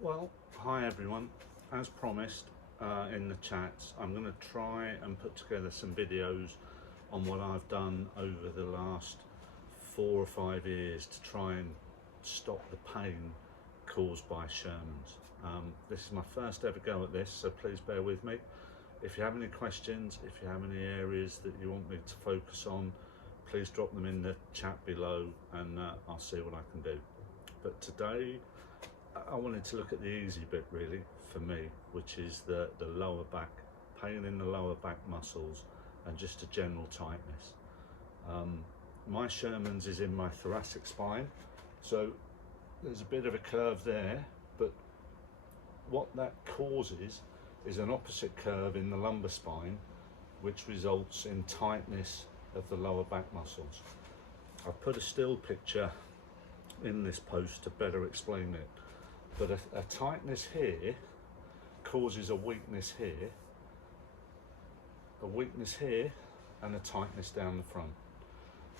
Well, hi everyone. As promised in the chats, I'm going to try and put together some videos on what I've done over the last 4 or 5 years to try and stop the pain caused by Sherman's. This is my first ever go at this, so please bear with me. If you have any questions, if you have any areas that you want me to focus on, please drop them in the chat below and I'll see what I can do. But today I wanted to look at the easy bit really for me, which is the lower back, pain in the lower back muscles and just a general tightness. My Sherman's is in my thoracic spine, so there's a bit of a curve there, but what that causes is an opposite curve in the lumbar spine, which results in tightness of the lower back muscles. I've put a still picture in this post to better explain it. But a tightness here causes a weakness here, and a tightness down the front.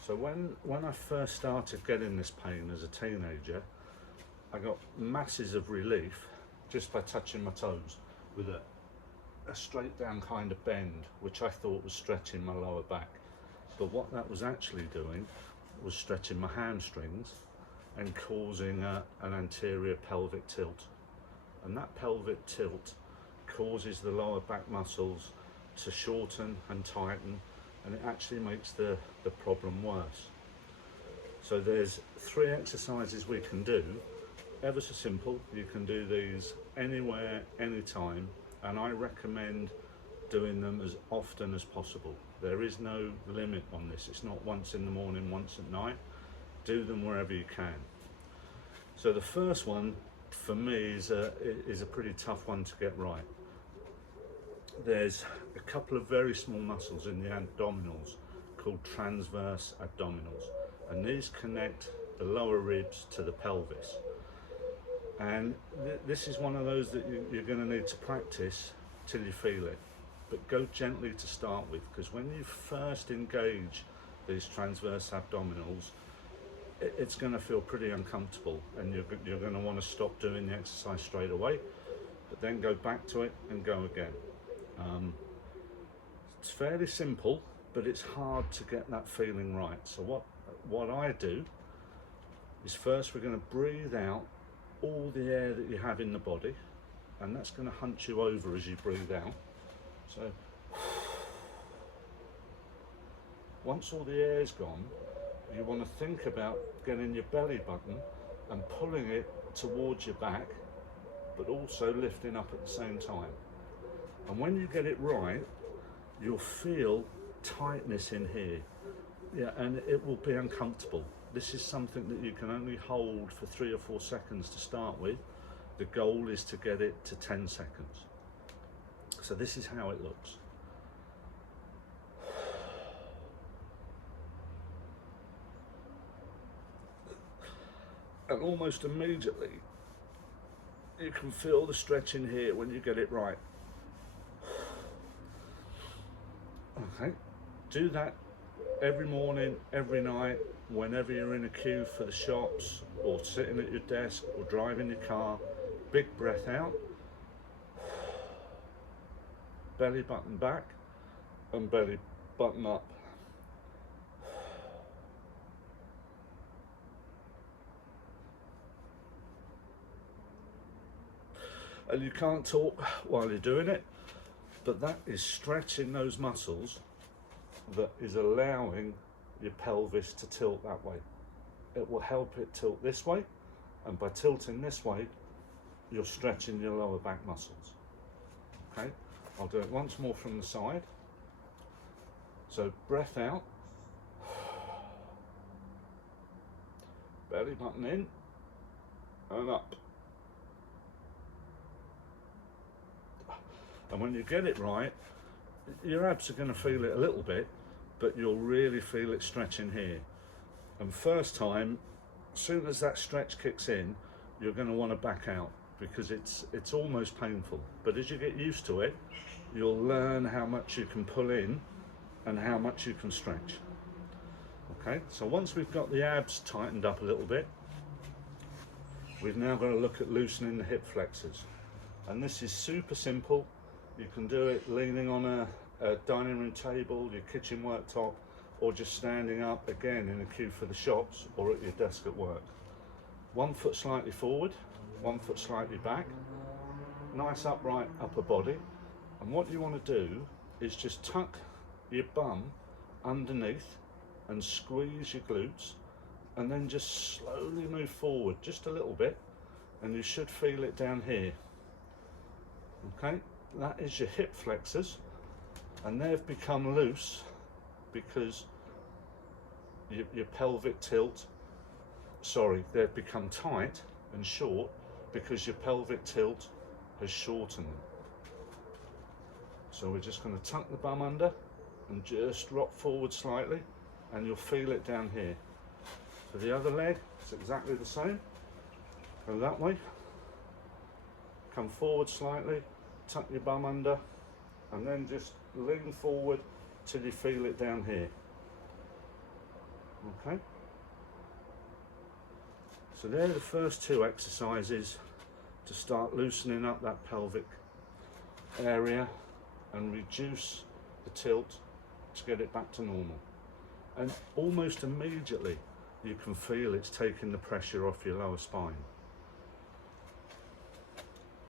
So when I first started getting this pain as a teenager, I got masses of relief just by touching my toes with a straight down kind of bend, which I thought was stretching my lower back. But what that was actually doing was stretching my hamstrings and causing an anterior pelvic tilt. And that pelvic tilt causes the lower back muscles to shorten and tighten, and it actually makes the problem worse. So there's 3 exercises we can do, ever so simple. You can do these anywhere, anytime, and I recommend doing them as often as possible. There is no limit on this. It's not once in the morning, once at night. Do them wherever you can. So the first one for me is a pretty tough one to get right. There's a couple of very small muscles in the abdominals called transverse abdominals, and these connect the lower ribs to the pelvis. And this is one of those that you're going to need to practice till you feel it, but go gently to start with, because when you first engage these transverse abdominals, it's going to feel pretty uncomfortable, and you're going to want to stop doing the exercise straight away, but then go back to it and go again. It's fairly simple, but it's hard to get that feeling right. So what I do is, first we're going to breathe out all the air that you have in the body, and that's going to hunch you over as you breathe out. So once all the air's gone, you want to think about getting your belly button and pulling it towards your back, but also lifting up at the same time. And when you get it right, you'll feel tightness in here. Yeah, and it will be uncomfortable. This is something that you can only hold for 3 or 4 seconds to start with. The goal is to get it to 10 seconds. So this is how it looks. And almost immediately, you can feel the stretch in here when you get it right. Okay, do that every morning, every night, whenever you're in a queue for the shops, or sitting at your desk, or driving your car. Big breath out, belly button back, and belly button up. And you can't talk while you're doing it, but that is stretching those muscles that is allowing your pelvis to tilt that way. It will help it tilt this way, and by tilting this way, you're stretching your lower back muscles. Okay, I'll do it once more from the side. So breath out, belly button in and up. And when you get it right, your abs are going to feel it a little bit, but you'll really feel it stretching here. And first time, as soon as that stretch kicks in, you're going to want to back out, because it's almost painful. But as you get used to it, you'll learn how much you can pull in and how much you can stretch. Okay, so once we've got the abs tightened up a little bit, we've now got to look at loosening the hip flexors. And this is super simple. You can do it leaning on a dining room table, your kitchen worktop, or just standing up again in a queue for the shops or at your desk at work. 1 foot slightly forward, 1 foot slightly back, nice upright upper body. And what you want to do is just tuck your bum underneath and squeeze your glutes, and then just slowly move forward just a little bit, and you should feel it down here. Okay, that is your hip flexors, and they've become loose because your pelvic tilt, sorry, they've become tight and short because your pelvic tilt has shortened them. So we're just going to tuck the bum under and just rock forward slightly, and you'll feel it down here. For the other leg, it's exactly the same. Go that way, come forward slightly, tuck your bum under, and then just lean forward till you feel it down here. Okay, so they're the first 2 exercises to start loosening up that pelvic area and reduce the tilt to get it back to normal. And almost immediately you can feel it's taking the pressure off your lower spine.